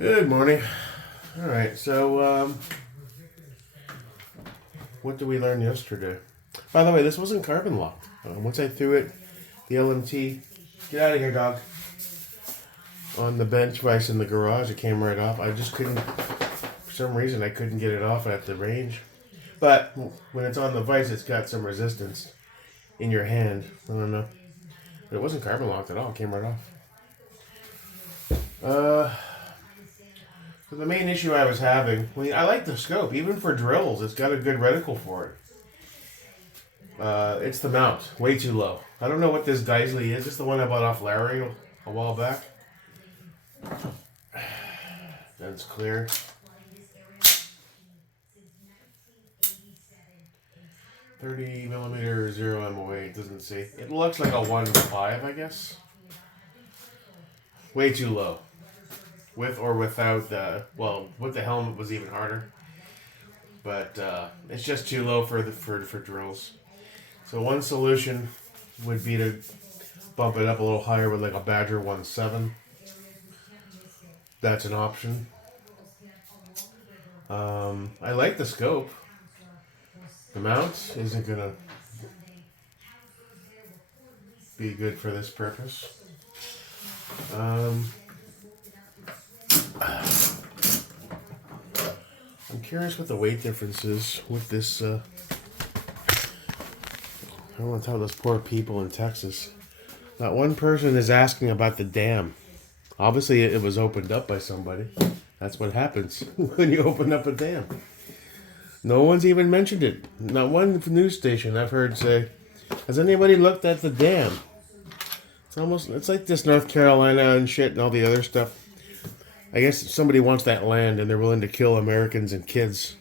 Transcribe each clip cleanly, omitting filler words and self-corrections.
Good morning. All right, so what did we learn yesterday? By the way, this wasn't carbon locked. Once I threw it, the LMT, get out of here, dog, on the bench vice in the garage, it came right off. I just couldn't, for some reason, I couldn't get it off at the range. But when it's on the vice, it's got some resistance in your hand. I don't know. But it wasn't carbon locked at all. It came right off. So the main issue I was having, I like the scope. Even for drills, it's got a good reticle for it. It's the mount. Way too low. I don't know what this Geisley is. It's the one I bought off Larry a while back. That's clear. .30mm 0 MOA. It doesn't say. It looks like a 1.5, I guess. Way too low. With or without the... Well, with the helmet was even harder. But it's just too low for drills. So one solution would be to bump it up a little higher with like a Badger 1.7. That's an option. I like the scope. The mount isn't gonna be good for this purpose. I'm curious what the weight difference is with this. I don't want to tell those poor people in Texas. Not one person is asking about the dam. Obviously, it was opened up by somebody. That's what happens when you open up a dam. No one's even mentioned it. Not one news station I've heard say, has anybody looked at the dam? It's like this North Carolina and shit and all the other stuff. I guess somebody wants that land and they're willing to kill Americans and kids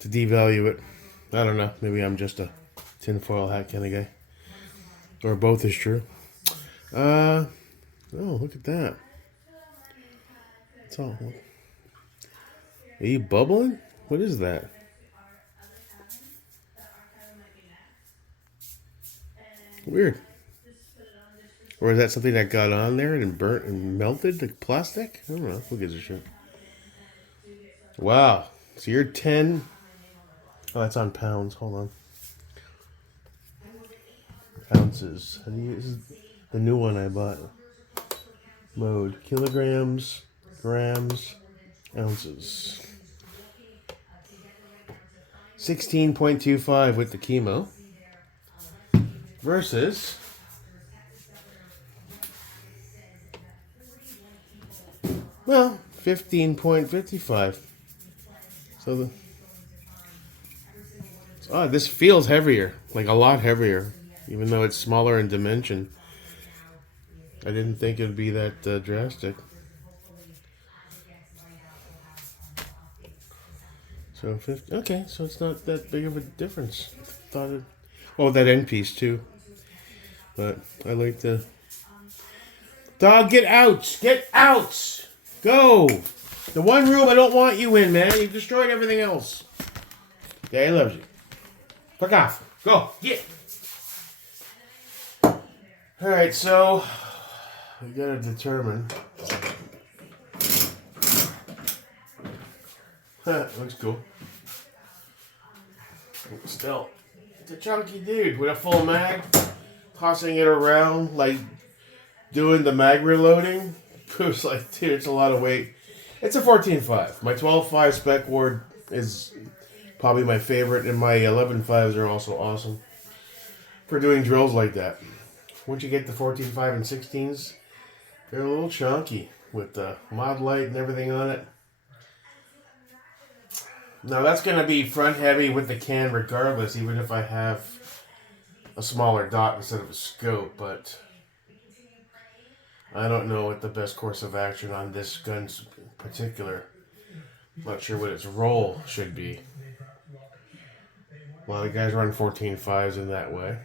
to devalue it. I don't know. Maybe I'm just a tinfoil hat kind of guy. Or both is true. Oh, look at that. It's all... Are you bubbling? What is that? Weird. Or is that something that got on there and burnt and melted the plastic? I don't know. Who gives a shit? Wow. So you're 10... Oh, that's on pounds. Hold on. Ounces. This is the new one I bought. Mode. Kilograms, grams, ounces. 16.25 with the chemo. Versus... Well, 15.55. So this feels heavier, like a lot heavier, even though it's smaller in dimension. I didn't think it'd be that drastic. So 50, okay, so it's not that big of a difference. That end piece too. But I like the dog. Get out! Get out! Go! The one room I don't want you in, man. You've destroyed everything else. Yeah, he loves you. Fuck off. Go. Get. Alright, so we gotta determine. Looks cool. Still, it's a chunky dude with a full mag. Tossing it around, like doing the mag reloading. It was like, dude, it's a lot of weight. It's a 14.5. My 12.5 spec ward is probably my favorite, and my 11.5s are also awesome for doing drills like that. Once you get the 14.5 and 16s, they're a little chunky with the mod light and everything on it. Now that's going to be front heavy with the can regardless, even if I have a smaller dot instead of a scope, but I don't know what the best course of action on this gun's particular. I'm not sure what its role should be. A lot of guys run 14.5s in that way.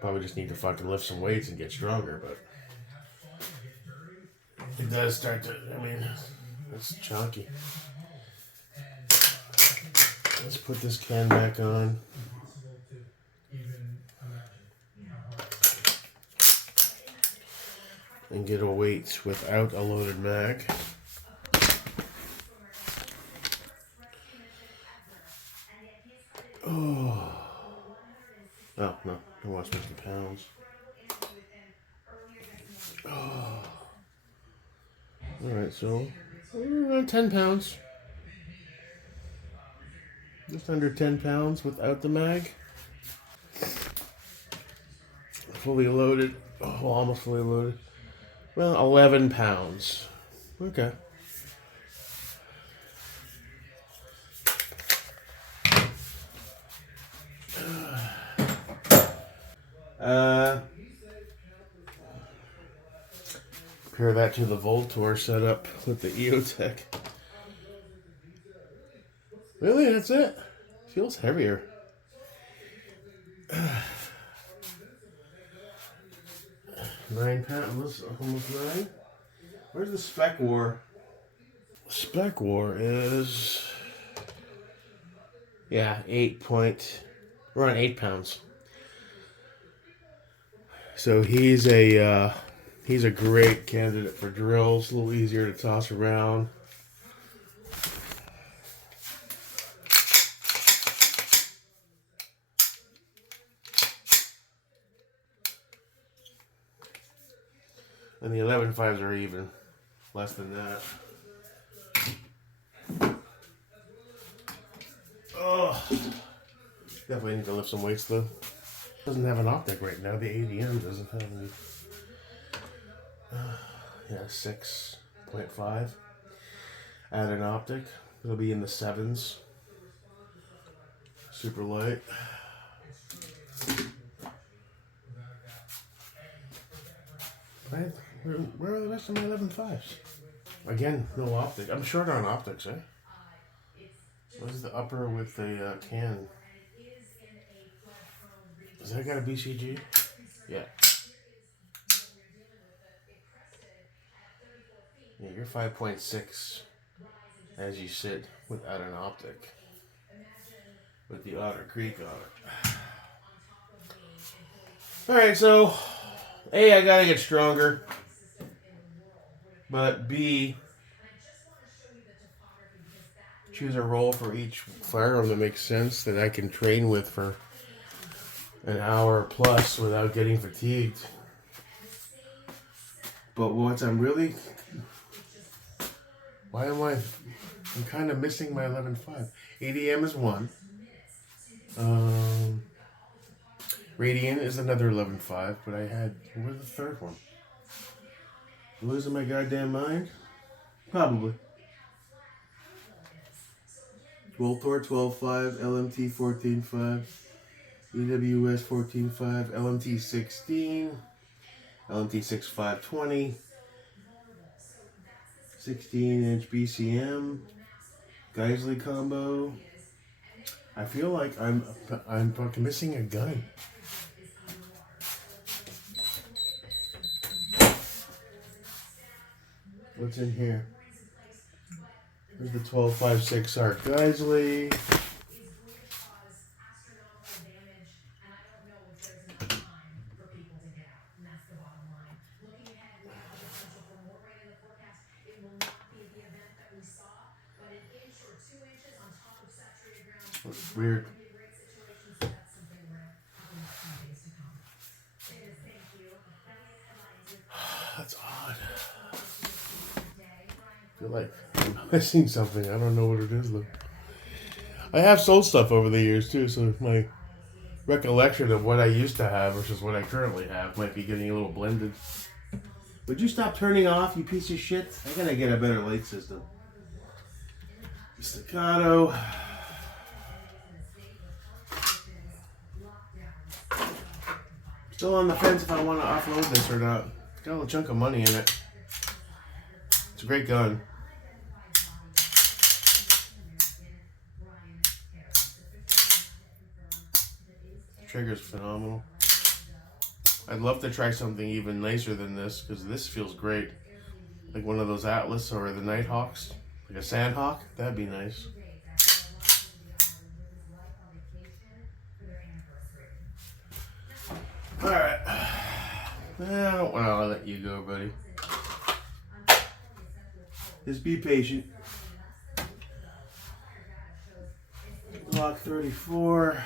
Probably just need to fucking lift some weights and get stronger, but it does start to, it's chunky. Let's put this can back on. and get a weight without a loaded mag. Oh, no, I want 50 pounds. Oh. Alright, so around 10 pounds. Just under 10 pounds without the mag. Fully loaded. Oh, almost fully loaded. Well, 11 pounds. Okay. Compare that to the Voltor setup with the EOTech. Really? That's it? Feels heavier. 9 pounds, almost 9. Where's the Spec War? Spec War is, yeah, 8 point. We're on 8 pounds. So he's a great candidate for drills. A little easier to toss around. And the 11.5s are even less than that. Oh, definitely need to lift some weights though. Doesn't have an Optic right now. The ADM doesn't have any. Yeah, 6.5. Add an Optic. It'll be in the 7s. Super light. Where are the rest of my 11.5s? Again, no Optic. I'm short on optics, eh? What is the upper with the can? Has that got a BCG? Yeah. Yeah, you're 5.6 as you sit without an Optic. With the Otter Creek on it. Alright, so A, I gotta get stronger. But B, choose a role for each firearm that makes sense that I can train with for an hour plus without getting fatigued. But what I'm really... I'm kind of missing my 11.5. ADM is 1. Radiant is another 11.5, but I had... Where's the third one? Losing my goddamn mind? Probably. Voltor 12.5, LMT 14.5, EWS 14.5, LMT 16, LMT 6.520, 16-inch BCM, Geisley combo. I feel like I'm fucking missing a gun. What's in here? There's the 12.56 Art Geisley. Weird. That's odd. I feel like I'm missing something. I don't know what it is though. I have sold stuff over the years too, so my recollection of what I used to have versus what I currently have might be getting a little blended. Would you stop turning off, you piece of shit? I gotta get a better light system. Staccato. Still on the fence if I want to offload this or not. Got a chunk of money in it. It's a great gun. Trigger's phenomenal. I'd love to try something even nicer than this because this feels great. Like one of those Atlas or the Nighthawks. Like a Sandhawk. That'd be nice. Alright. I don't want to let you go, buddy. Just be patient. Block 34.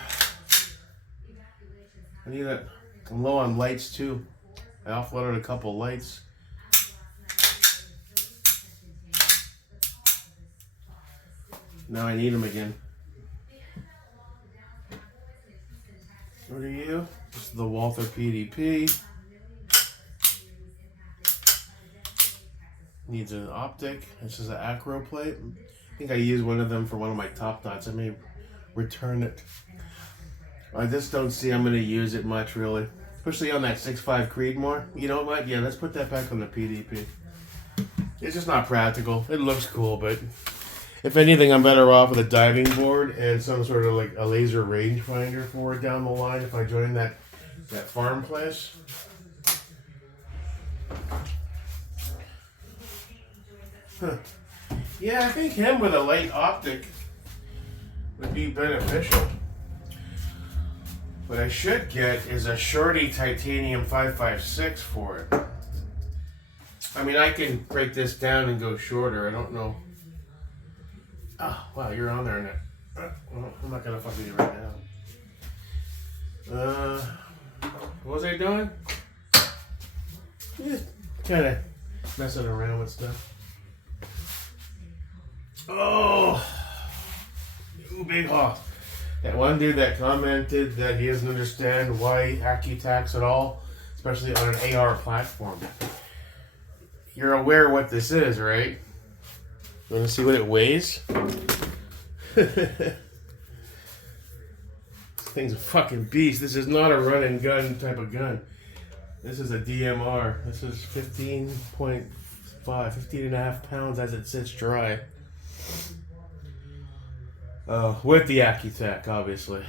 I need it. I'm low on lights too. I offloaded a couple lights. Now I need them again. What are you? This is the Walther PDP. Needs an Optic. This is an acro plate. I think I used one of them for one of my top dots. I may return it. I just don't see I'm going to use it much, really. Especially on that 6.5 Creedmoor. You know what? Yeah, let's put that back on the PDP. It's just not practical. It looks cool, but if anything, I'm better off with a diving board and some sort of like a laser rangefinder for it down the line if I join that farm place. Huh. Yeah, I think him with a light optic would be beneficial. What I should get is a Shorty titanium 5.56 for it. I mean, I can break this down and go shorter. I don't know. Oh, wow, you're on there now. Well, I'm not going to fuck with you right now. What was I doing? Just kind of messing around with stuff. Oh, ooh, big hawk. That one dude that commented that he doesn't understand why Accutax at all, especially on an AR platform. You're aware what this is, right? You want to see what it weighs? This thing's a fucking beast. This is not a run and gun type of gun. This is a DMR. This is 15.5, 15 and a half pounds as it sits dry. With the Accutac, obviously.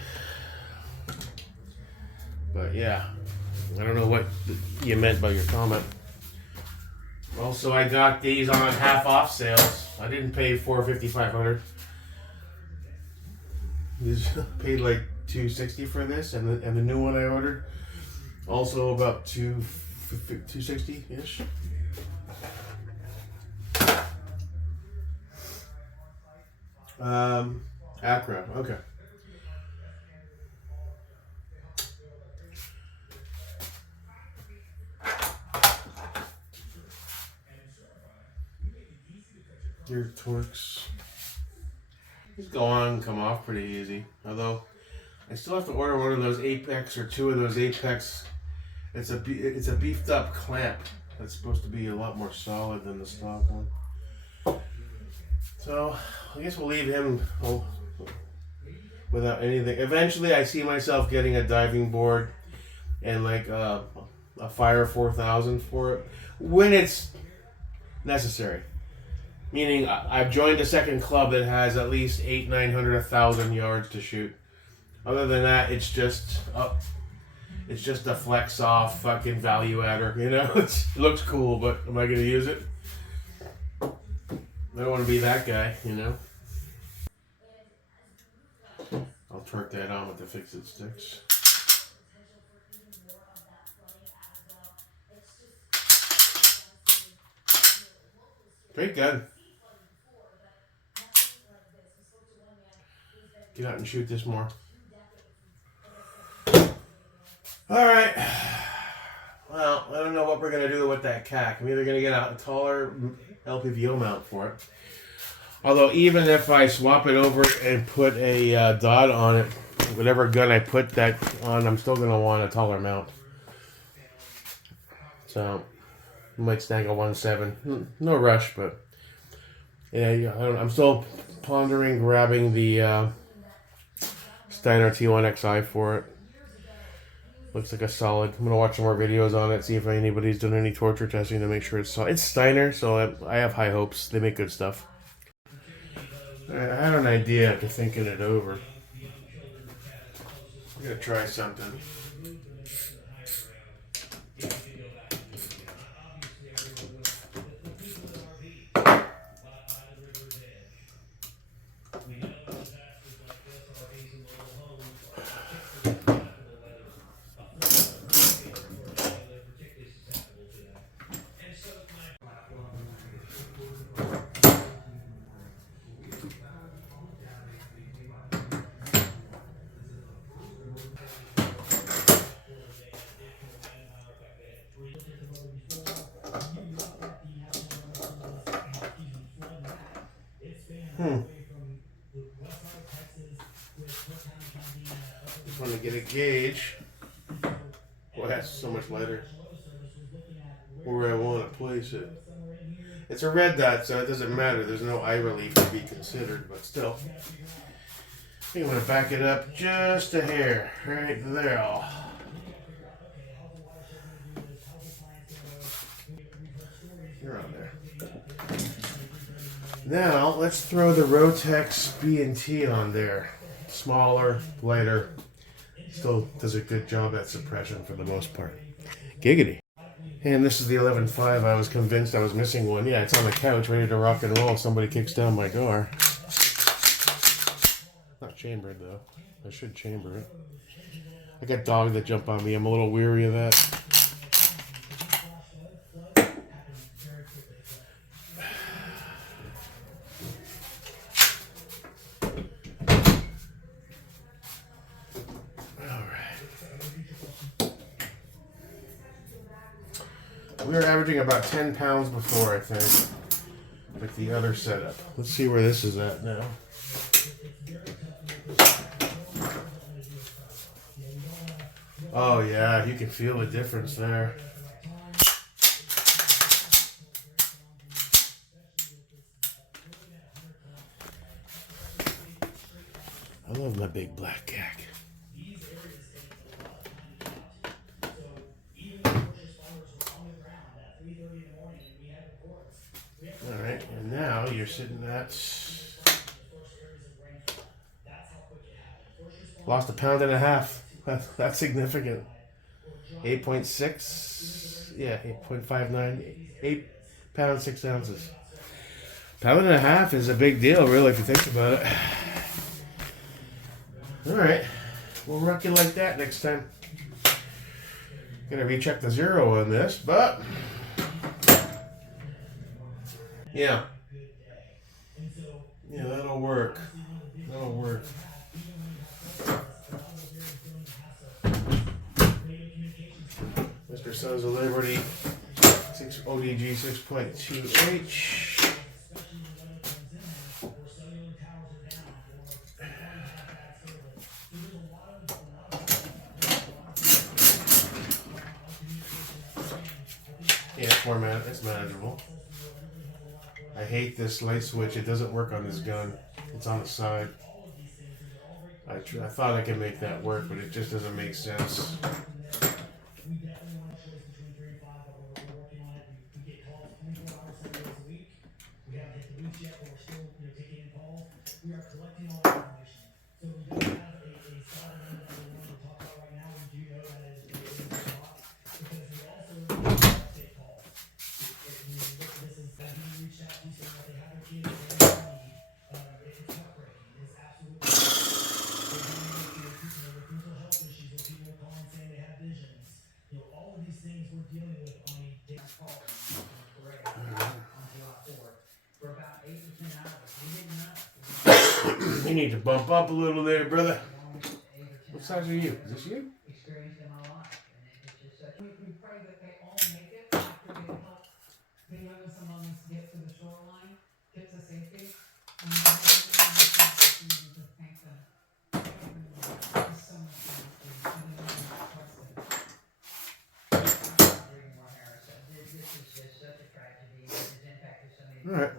But yeah, I don't know what you meant by your comment. Also, I got these on half off sales. I didn't pay $450, $500. These paid like $260 for this, and the new one I ordered also about $260 ish. Acro, okay. Your Torx. These go on and come off pretty easy. Although, I still have to order one of those Apex or two of those Apex. It's a beefed up clamp. That's supposed to be a lot more solid than the stock one. So, I guess we'll leave him without anything. Eventually, I see myself getting a diving board and like a Fire 4000 for it when it's necessary. Meaning, I've joined a second club that has at least 800, 900, 1,000 yards to shoot. Other than that, it's just a flex off fucking value adder. You know, it looks cool, but am I going to use it? I don't want to be that guy, you know. I'll torque that on with the fix-it sticks. Great gun. Get out and shoot this more. Alright. Well, I don't know what we're going to do with that CAC. I'm either going to get a taller LPVO mount for it. Although even if I swap it over and put a dot on it, whatever gun I put that on, I'm still going to want a taller mount. So, I might snag a 1.7. No rush, but yeah, I'm still pondering grabbing the Steiner T1XI for it. Looks like a solid. I'm going to watch some more videos on it, see if anybody's done any torture testing to make sure it's solid. It's Steiner, so I have high hopes. They make good stuff. I had an idea after thinking it over. I'm going to try something. Just want to get a gauge. Boy, that's so much lighter. Where I want to place it. It's a red dot, so it doesn't matter. There's no eye relief to be considered, but still. I think I'm going to back it up just a hair. Right there. You're on there. Now, let's throw the Rotex B&T on there. Smaller, lighter. Still does a good job at suppression for the most part. Giggity. And this is the 11.5. I was convinced I was missing one. Yeah, it's on the couch, ready to rock and roll. Somebody kicks down my door. Not chambered, though. I should chamber it. I got dogs that jump on me. I'm a little weary of that. We were averaging about 10 pounds before, I think, with the other setup. Let's see where this is at now. Oh yeah, you can feel the difference there. I love my big black cack. Alright, and now you're sitting at... Lost 1.5 pounds. That's significant. 8.6? Yeah, 8.59. 8 pounds, 6 ounces. 1.5 pounds is a big deal, really, if you think about it. Alright, we'll rock you like that next time. Gonna recheck the zero on this, but... Yeah. Yeah, that'll work. That'll work. Mr. Sons of Liberty, ODG 6.2H. Yeah, format. It's manageable. I hate this light switch. It doesn't work on this gun. It's on the side. I thought I could make that work, but it just doesn't make sense. You need to bump up a little there, brother. What size are you? Is this you? We pray that they all make it after they help the youngest among us get to the shoreline, get to safety. And we to thank them. Thank you so much for this is just such a tragedy. It's impacted so many people. All right.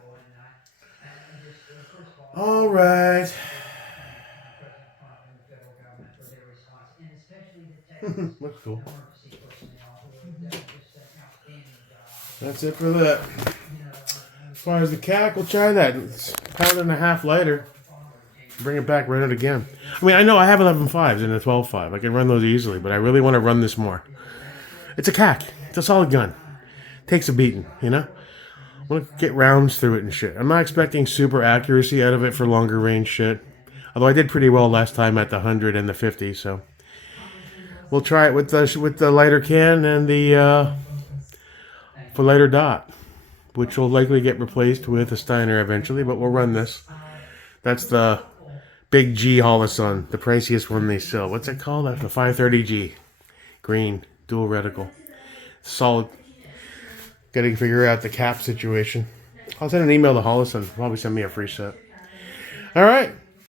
All right. Looks cool. That's it for that. As far as the cack, we'll try that. It's 1.5 pounds lighter. Bring it back, run it again. I mean, I know I have 11.5s and a 12.5. I can run those easily, but I really want to run this more. It's a cack. It's a solid gun. Takes a beating, you know? I want to get rounds through it and shit. I'm not expecting super accuracy out of it for longer range shit. Although I did pretty well last time at the 100 and the 50, so... We'll try it with the lighter can and the for lighter dot. which will likely get replaced with a Steiner eventually, but we'll run this. That's the Big G Holosun, the priciest one they sell. What's it called? That's the 530G. Green, dual reticle. Solid. Gotta figure out the cap situation. I'll send an email to Holosun. Probably send me a free set. Alright.